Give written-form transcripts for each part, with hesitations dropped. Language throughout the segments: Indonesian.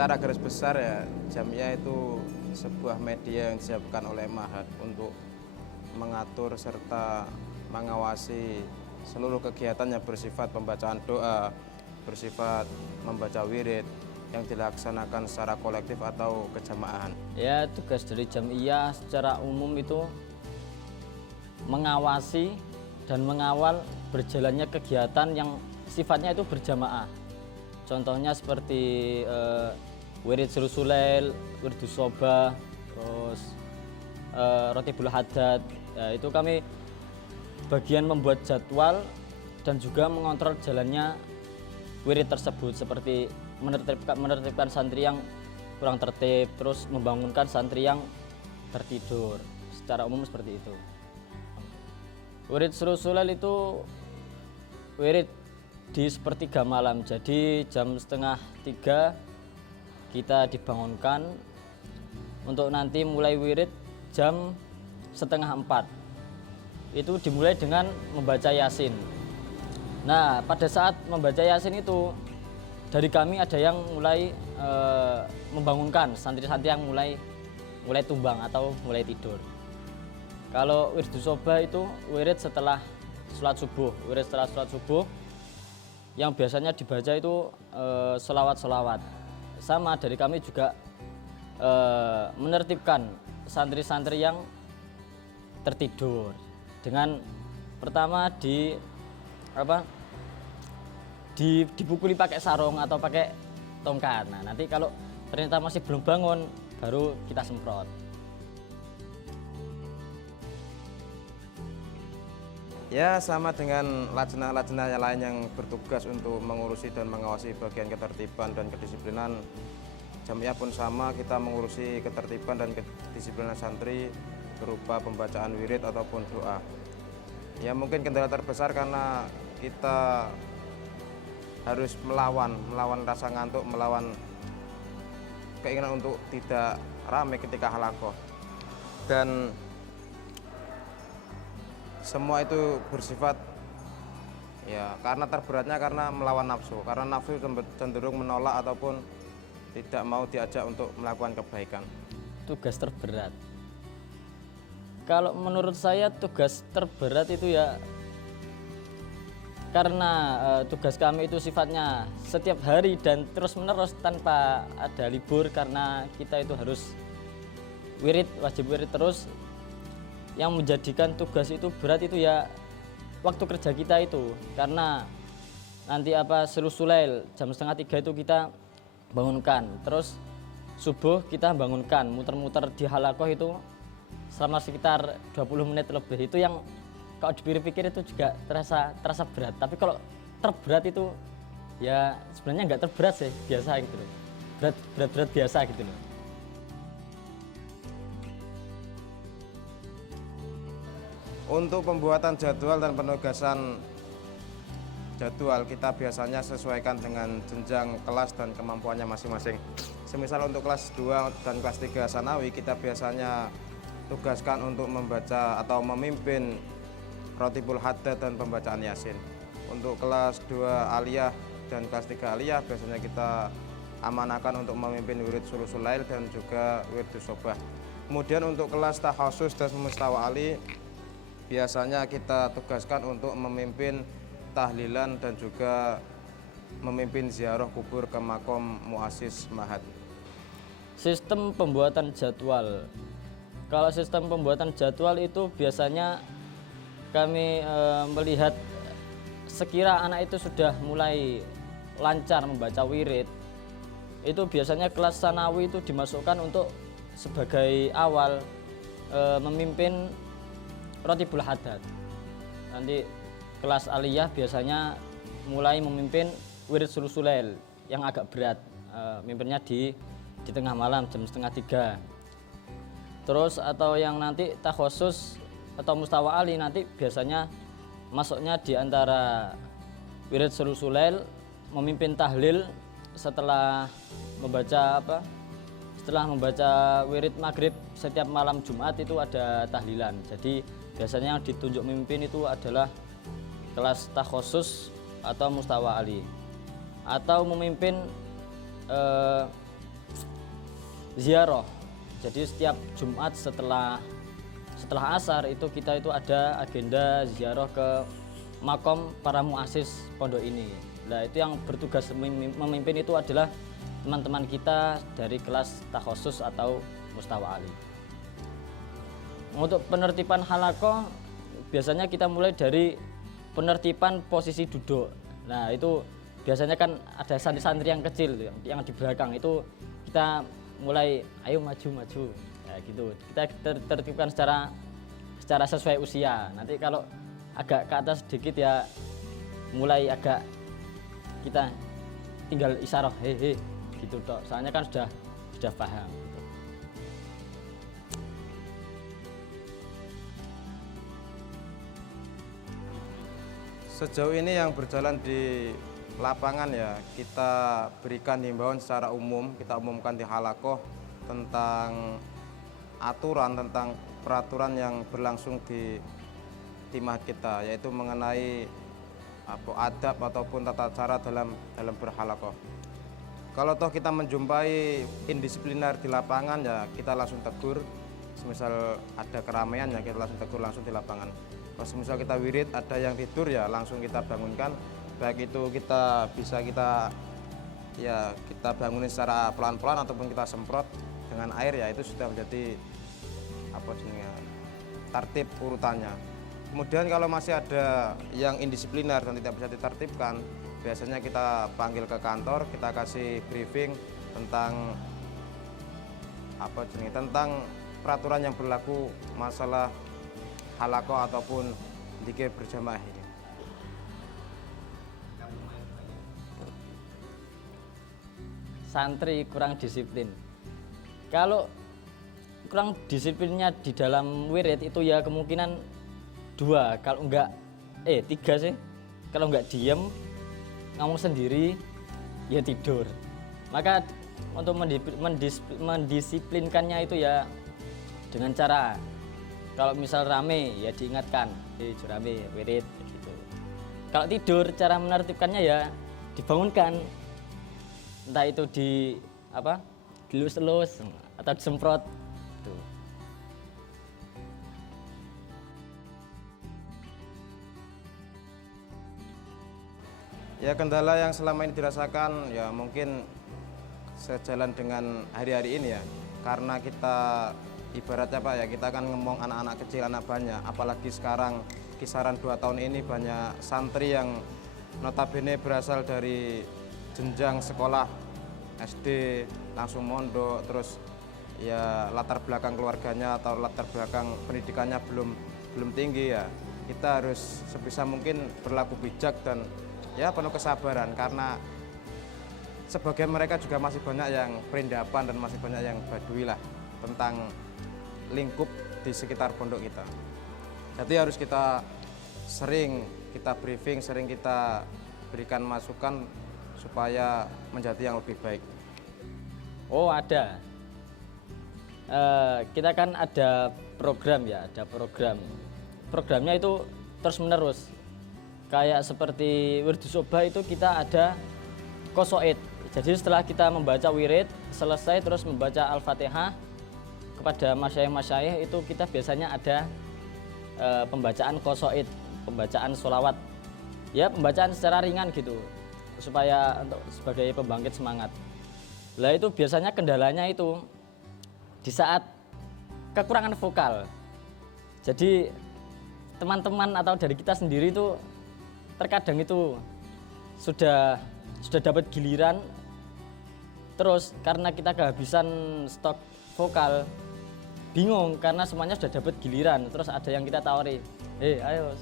secara garis besar ya, Jamiah itu sebuah media yang disiapkan oleh Mahat untuk mengatur serta mengawasi seluruh kegiatan yang bersifat pembacaan doa, bersifat membaca wirid yang dilaksanakan secara kolektif atau kejamaahan. Ya, tugas dari Jamiah secara umum itu mengawasi dan mengawal berjalannya kegiatan yang sifatnya itu berjamaah. Contohnya seperti wirid Sulusul, wirid Sobah, terus Rotibul Haddad. Ya, itu kami bagian membuat jadwal dan juga mengontrol jalannya wirid tersebut, seperti menertibkan santri yang kurang tertib, terus membangunkan santri yang tertidur. Secara umum seperti itu. Wirid Sulusul itu wirid di sepertiga malam, jadi jam 2:30 kita dibangunkan untuk nanti mulai wirid jam 3:30. Itu dimulai dengan membaca Yasin. Nah, pada saat membaca Yasin itu dari kami ada yang mulai membangunkan santri-santri yang mulai tumbang atau mulai tidur. Kalau wirid Sobah itu wirid setelah sholat subuh, yang biasanya dibaca itu sholawat. Sama dari kami juga menertibkan santri-santri yang tertidur dengan pertama dipukuli pakai sarung atau pakai tongkat. Nah, nanti kalau ternyata masih belum bangun baru kita semprot. Ya, sama dengan lajnah-lajnah yang lain yang bertugas untuk mengurusi dan mengawasi bagian ketertiban dan kedisiplinan, Jamiah pun sama, kita mengurusi ketertiban dan kedisiplinan santri berupa pembacaan wirid ataupun doa. Ya, mungkin kendala terbesar karena kita harus melawan rasa ngantuk, melawan keinginan untuk tidak ramai ketika halaqah. Dan semua itu bersifat ya karena terberatnya karena melawan nafsu, karena nafsu cenderung menolak ataupun tidak mau diajak untuk melakukan kebaikan. Tugas terberat, kalau menurut saya tugas terberat itu ya karena tugas kami itu sifatnya setiap hari dan terus menerus tanpa ada libur, karena kita itu harus wajib wirid terus. Yang menjadikan tugas itu berat itu ya waktu kerja kita itu, karena nanti Sulusul jam 2:30 itu kita bangunkan, terus subuh kita bangunkan, muter-muter di halaqah itu selama sekitar 20 menit lebih. Itu yang kalau dipikir-pikir itu juga terasa berat, tapi kalau terberat itu ya sebenarnya nggak terberat sih, biasa gitu loh, berat biasa gitu loh. Untuk pembuatan jadwal dan penugasan jadwal kita biasanya sesuaikan dengan jenjang kelas dan kemampuannya masing-masing. Semisal untuk kelas 2 dan kelas 3 Sanawi, kita biasanya tugaskan untuk membaca atau memimpin Rotibul Haddad dan pembacaan Yasin. Untuk kelas 2 Aliyah dan kelas 3 Aliyah biasanya kita amanahkan untuk memimpin wirid Sulusul dan juga wirid Sobah. Kemudian untuk kelas Takhasus dan Mustawa Ali biasanya kita tugaskan untuk memimpin tahlilan dan juga memimpin ziarah kubur ke makom muassis Mahat. Sistem pembuatan jadwal. Kalau sistem pembuatan jadwal itu biasanya kami melihat sekira anak itu sudah mulai lancar membaca wirid, itu biasanya kelas Sanawi itu dimasukkan untuk sebagai awal memimpin Rotibul Haddad. Nanti kelas Aliyah biasanya mulai memimpin wirid Sulusul yang agak berat, mimpinnya di tengah malam jam 2:30. Terus atau yang nanti Takhasus atau Mustawa Ali nanti biasanya masuknya di antara wirid Sulusul, memimpin tahlil setelah membaca wirid maghrib setiap malam Jumat itu ada tahlilan. Jadi biasanya yang ditunjuk memimpin itu adalah kelas Takhasus atau Mustawa Ali, atau memimpin ziarah. Jadi setiap Jumat setelah asar itu kita itu ada agenda ziarah ke makom para muassis pondok ini. Nah, itu yang bertugas memimpin itu adalah teman-teman kita dari kelas takhusus atau mustawa ali. Untuk penertiban halaqah biasanya kita mulai dari penertiban posisi duduk. Nah, itu biasanya kan ada santri-santri yang kecil yang di belakang itu kita mulai ayo maju. Nah, gitu. Kita tertibkan secara sesuai usia. Nanti kalau agak ke atas sedikit ya mulai agak kita tinggal isyarah he gitu toh. Soalnya kan sudah paham. Sejauh ini yang berjalan di lapangan ya, kita berikan himbauan secara umum, kita umumkan di halaqah tentang aturan, tentang peraturan yang berlangsung di timah kita, yaitu mengenai adab ataupun tata cara dalam berhalaqah. Kalau toh kita menjumpai indisipliner di lapangan ya kita langsung tegur. Semisal ada keramaian ya kita langsung tegur langsung di lapangan. Kalau semisal kita wirid ada yang tidur ya langsung kita bangunkan. Baik itu kita bangunin secara pelan-pelan ataupun kita semprot dengan air ya itu sudah menjadi tertib urutannya. Kemudian kalau masih ada yang indisipliner dan tidak bisa ditertibkan, biasanya kita panggil ke kantor, kita kasih briefing tentang tentang peraturan yang berlaku masalah halaqah ataupun dzikir berjamaah ini. Santri kurang disiplin. Kalau kurang disiplinnya di dalam wirid itu ya kemungkinan 2, kalau enggak 3 sih. Kalau enggak diam ngomong sendiri ya tidur. Maka untuk mendisiplinkannya itu ya dengan cara kalau misal rame ya diingatkan, rame wirid gitu. Kalau tidur cara menertibkannya ya dibangunkan. Entah itu dilus-lus atau disemprot gitu. Ya kendala yang selama ini dirasakan ya mungkin sejalan dengan hari-hari ini ya. Karena kita ibaratnya Pak ya kita kan ngomong anak-anak kecil, anak banyak. Apalagi sekarang kisaran 2 tahun ini banyak santri yang notabene berasal dari jenjang sekolah SD langsung mondok, terus ya latar belakang keluarganya atau latar belakang pendidikannya belum tinggi ya. Kita harus sebisa mungkin berlaku bijak dan ya penuh kesabaran karena sebagian mereka juga masih banyak yang perindapan dan masih banyak yang badui lah tentang lingkup di sekitar pondok kita. Jadi harus kita sering kita briefing, sering kita berikan masukan supaya menjadi yang lebih baik. Oh ada. Kita kan ada program ya, Programnya itu terus menerus. Kayak seperti wirid soba itu kita ada qosaid. Jadi setelah kita membaca wirid selesai terus membaca Al-Fatihah kepada masyayikh itu kita biasanya ada pembacaan qosaid, pembacaan sholawat. Ya pembacaan secara ringan gitu. Supaya untuk sebagai pembangkit semangat. Lah itu biasanya kendalanya itu di saat kekurangan vokal. Jadi teman-teman atau dari kita sendiri itu terkadang itu sudah dapat giliran terus karena kita kehabisan stok vokal bingung karena semuanya sudah dapat giliran terus ada yang kita tawari, ayo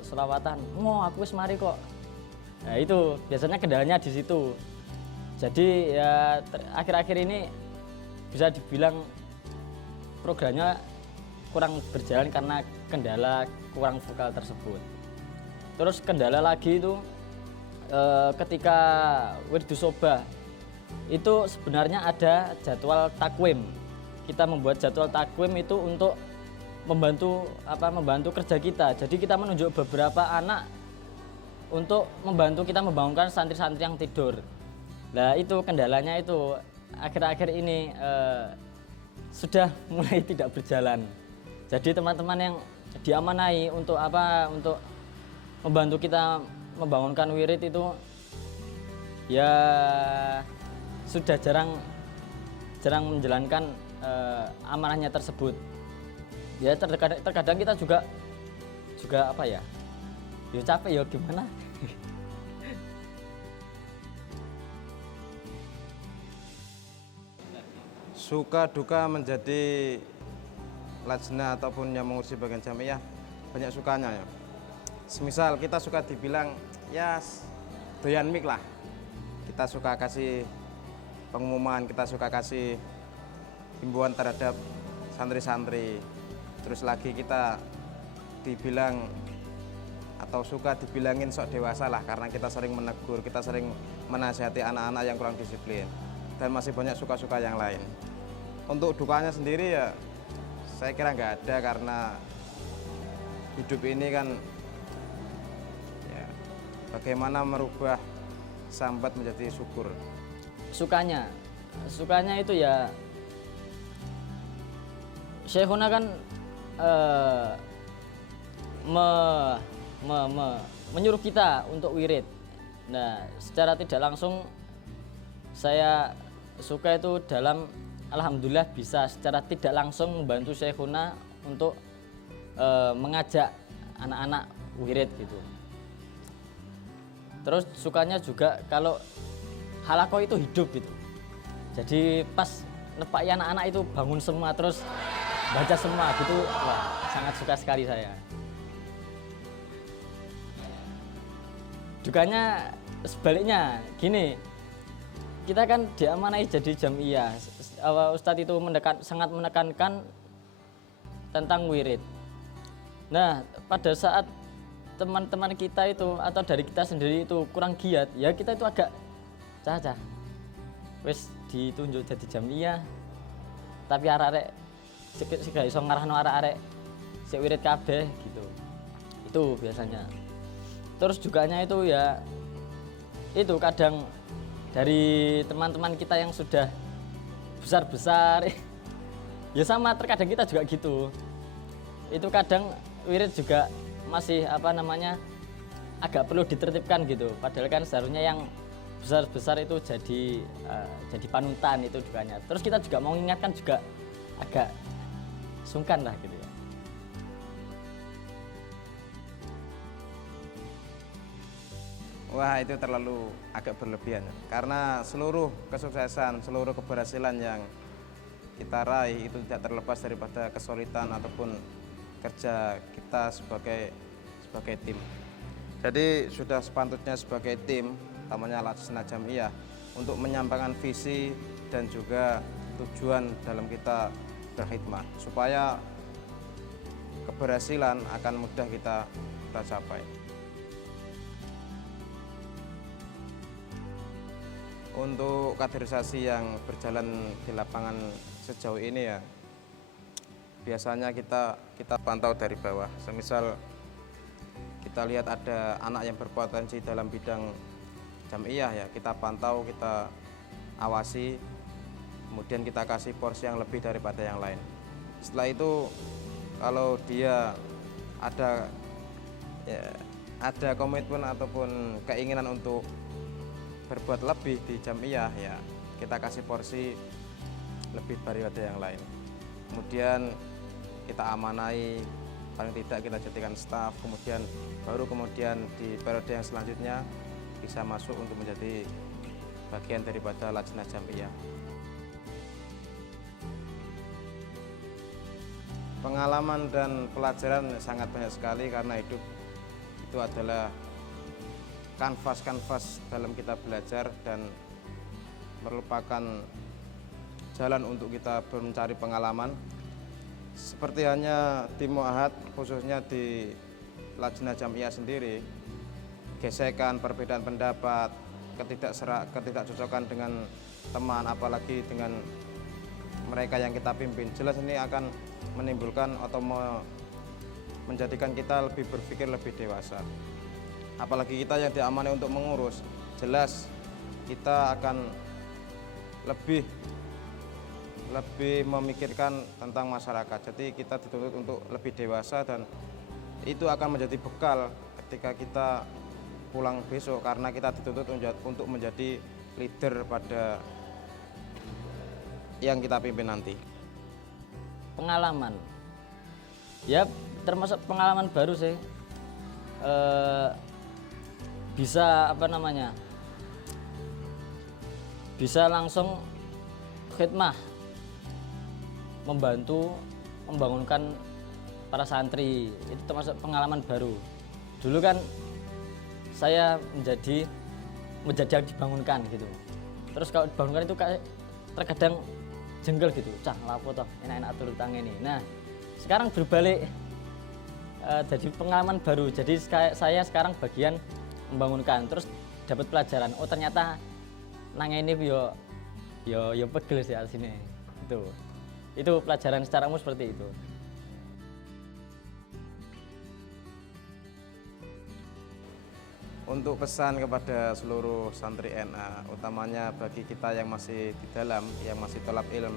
selawatan, aku wis mari kok. Nah itu biasanya kendalanya di situ. Jadi ya akhir-akhir ini bisa dibilang programnya kurang berjalan karena kendala kurang vokal tersebut. Terus kendala lagi itu ketika wirid soba itu sebenarnya ada jadwal takwim. Kita membuat jadwal takwim itu untuk membantu kerja kita. Jadi kita menunjuk beberapa anak untuk membantu kita membangunkan santri-santri yang tidur. Nah itu kendalanya itu akhir-akhir ini sudah mulai tidak berjalan. Jadi teman-teman yang diamanai untuk apa? Untuk membantu kita membangunkan wirid itu ya sudah jarang menjalankan amanahnya tersebut. Ya terkadang kita juga apa ya? Ya capek ya gimana? Suka duka menjadi lajnah ataupun yang mengurusi bagian jamiah banyak sukanya ya. Semisal kita suka dibilang ya doyan mik lah. Kita suka kasih pengumuman, kita suka kasih himbauan terhadap santri-santri. Terus lagi kita dibilang atau suka dibilangin sok dewasa lah karena kita sering menegur, kita sering menasihati anak-anak yang kurang disiplin. Dan masih banyak suka-suka yang lain. Untuk dukanya sendiri ya saya kira nggak ada karena hidup ini kan ya bagaimana merubah sambat menjadi syukur. Sukanya itu ya Syekhuna kan menyuruh kita untuk wirid. Nah, secara tidak langsung saya suka itu dalam alhamdulillah bisa secara tidak langsung membantu Syekhuna untuk mengajak anak-anak wirid gitu. Terus sukanya juga kalau halakoh itu hidup gitu. Jadi pas nepaki anak-anak itu bangun semua terus baca semua gitu, wah sangat suka sekali saya. Dukanya sebaliknya gini, kita kan diamanai jadi jamiah. Ustadz itu sangat menekankan tentang wirid. Nah, pada saat teman-teman kita itu atau dari kita sendiri itu kurang giat, ya kita itu agak cacah. Wis ditunjuk jadi jamiah, tapi arek-arek sik gak iso ngarahno arek-arek sik wirid kabeh gitu. Itu biasanya. Terus juganya itu ya itu kadang dari teman-teman kita yang sudah besar-besar ya sama terkadang kita juga gitu. Itu kadang wirid juga masih apa namanya agak perlu ditertibkan gitu. Padahal kan seharusnya yang besar-besar itu jadi panutan itu dukanya. Terus kita juga mau mengingatkan juga agak sungkan lah gitu ya. Wah, itu terlalu agak berlebihan karena seluruh kesuksesan, seluruh keberhasilan yang kita raih itu tidak terlepas daripada kesulitan ataupun kerja kita sebagai tim. Jadi sudah sepatutnya sebagai tim, namanya Lajnah Jamiah, untuk menyampaikan visi dan juga tujuan dalam kita berkhidmat supaya keberhasilan akan mudah kita capai. Untuk kaderisasi yang berjalan di lapangan sejauh ini ya biasanya kita pantau dari bawah. Semisal kita lihat ada anak yang berpotensi dalam bidang jamiah ya kita pantau, kita awasi, kemudian kita kasih porsi yang lebih daripada yang lain. Setelah itu kalau dia ada komitmen ataupun keinginan untuk berbuat lebih di jamiah ya kita kasih porsi lebih daripada yang lain. Kemudian kita amanai, paling tidak kita jadikan staf, kemudian di periode yang selanjutnya bisa masuk untuk menjadi bagian daripada Lajnah Jamiah. Pengalaman dan pelajaran sangat banyak sekali karena hidup itu adalah kanvas dalam kita belajar dan merupakan jalan untuk kita mencari pengalaman. Seperti hanya di Mu'ahad, khususnya di Lajnah Jamiah sendiri, gesekan, perbedaan pendapat, ketidakcocokan dengan teman, apalagi dengan mereka yang kita pimpin, jelas ini akan menimbulkan atau menjadikan kita lebih berpikir lebih dewasa. Apalagi kita yang diamanai untuk mengurus, jelas kita akan lebih memikirkan tentang masyarakat. Jadi kita dituntut untuk lebih dewasa dan itu akan menjadi bekal ketika kita pulang besok karena kita dituntut untuk menjadi leader pada yang kita pimpin nanti. Pengalaman, ya termasuk pengalaman baru sih. Bisa apa namanya? Bisa langsung khidmah, membantu membangunkan para santri, itu termasuk pengalaman baru. Dulu kan saya menjadi yang dibangunkan gitu. Terus kalau dibangunkan itu kayak terkadang jengkel gitu, cah lapo toh enak-enak turun tangan ini. Nah sekarang berbalik, jadi pengalaman baru. Jadi saya sekarang bagian membangunkan, terus dapat pelajaran. Oh ternyata nang ini yo pegel sih sini. Itu pelajaran secara umum seperti itu. Untuk pesan kepada seluruh santri NA, utamanya bagi kita yang masih di dalam, yang masih thalab ilm,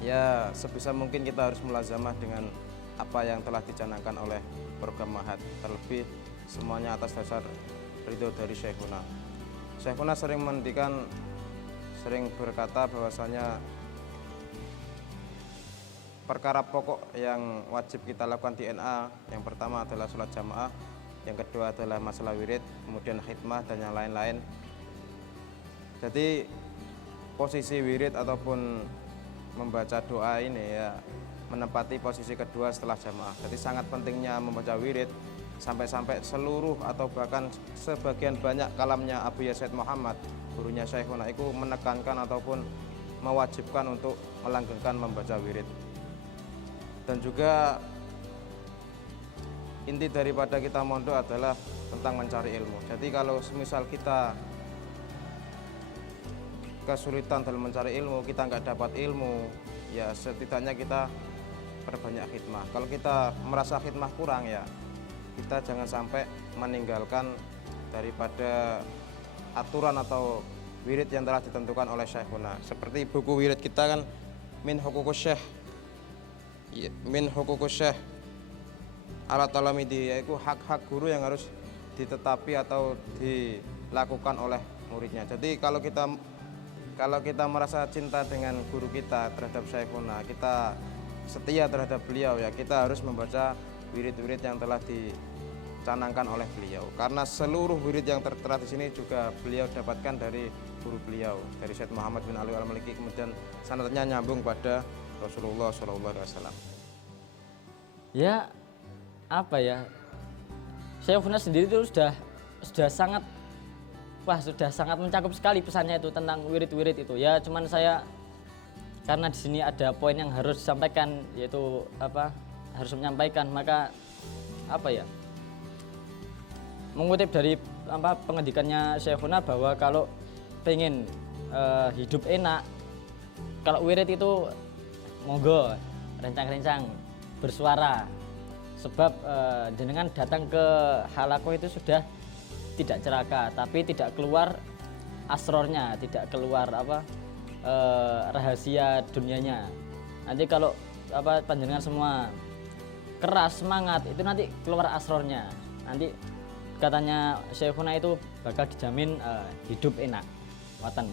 ya sebisa mungkin kita harus mulazamah dengan apa yang telah dicanangkan oleh program Mahat, terlebih semuanya atas dasar ridho dari Syekhuna. Syekhuna sering berkata bahwasanya perkara pokok yang wajib kita lakukan di NA, yang pertama adalah sholat jamaah, yang kedua adalah masalah wirid, kemudian khidmah dan yang lain-lain. Jadi posisi wirid ataupun membaca doa ini ya menempati posisi kedua setelah jamaah. Jadi sangat pentingnya membaca wirid, sampai-sampai seluruh atau bahkan sebagian banyak kalamnya Abu Yazid Muhammad, gurunya Syekhuna, itu menekankan ataupun mewajibkan untuk melanggengkan membaca wirid. Dan juga inti daripada kita mondok adalah tentang mencari ilmu. Jadi kalau semisal kita kesulitan dalam mencari ilmu, kita nggak dapat ilmu, ya setidaknya kita perbanyak khidmah. Kalau kita merasa khidmah kurang, ya kita jangan sampai meninggalkan daripada aturan atau wirid yang telah ditentukan oleh Syekhuna. Seperti buku wirid kita kan min huququs syekh ala talamidi, yaitu hak-hak guru yang harus ditetapi atau dilakukan oleh muridnya. Jadi kalau kita merasa cinta dengan guru kita terhadap Syekhuna, kita setia terhadap beliau, ya kita harus membaca wirid-wirid yang telah dicanangkan oleh beliau. Karena seluruh wirid yang tertera di sini juga beliau dapatkan dari guru beliau, dari Syekh Muhammad bin Ali Al-Maliki, kemudian sanadnya nyambung pada Rasulullah SAW. Ya apa ya, Syekhuna sendiri itu sudah sangat mencakup sekali pesannya itu tentang wirid-wirid itu. Ya cuman saya karena di sini ada poin yang harus disampaikan, yaitu harus menyampaikan, maka mengutip dari pengendikannya Syekhuna bahwa kalau pengen hidup enak, kalau wirid itu monggo rencang-rencang bersuara. Sebab jenengan datang ke halakoh itu sudah tidak celaka, tapi tidak keluar asrornya, tidak keluar rahasia dunianya. Nanti kalau panjenengan semua keras semangat, itu nanti keluar asrornya. Nanti katanya Syekhuna itu bakal dijamin hidup enak. Watan.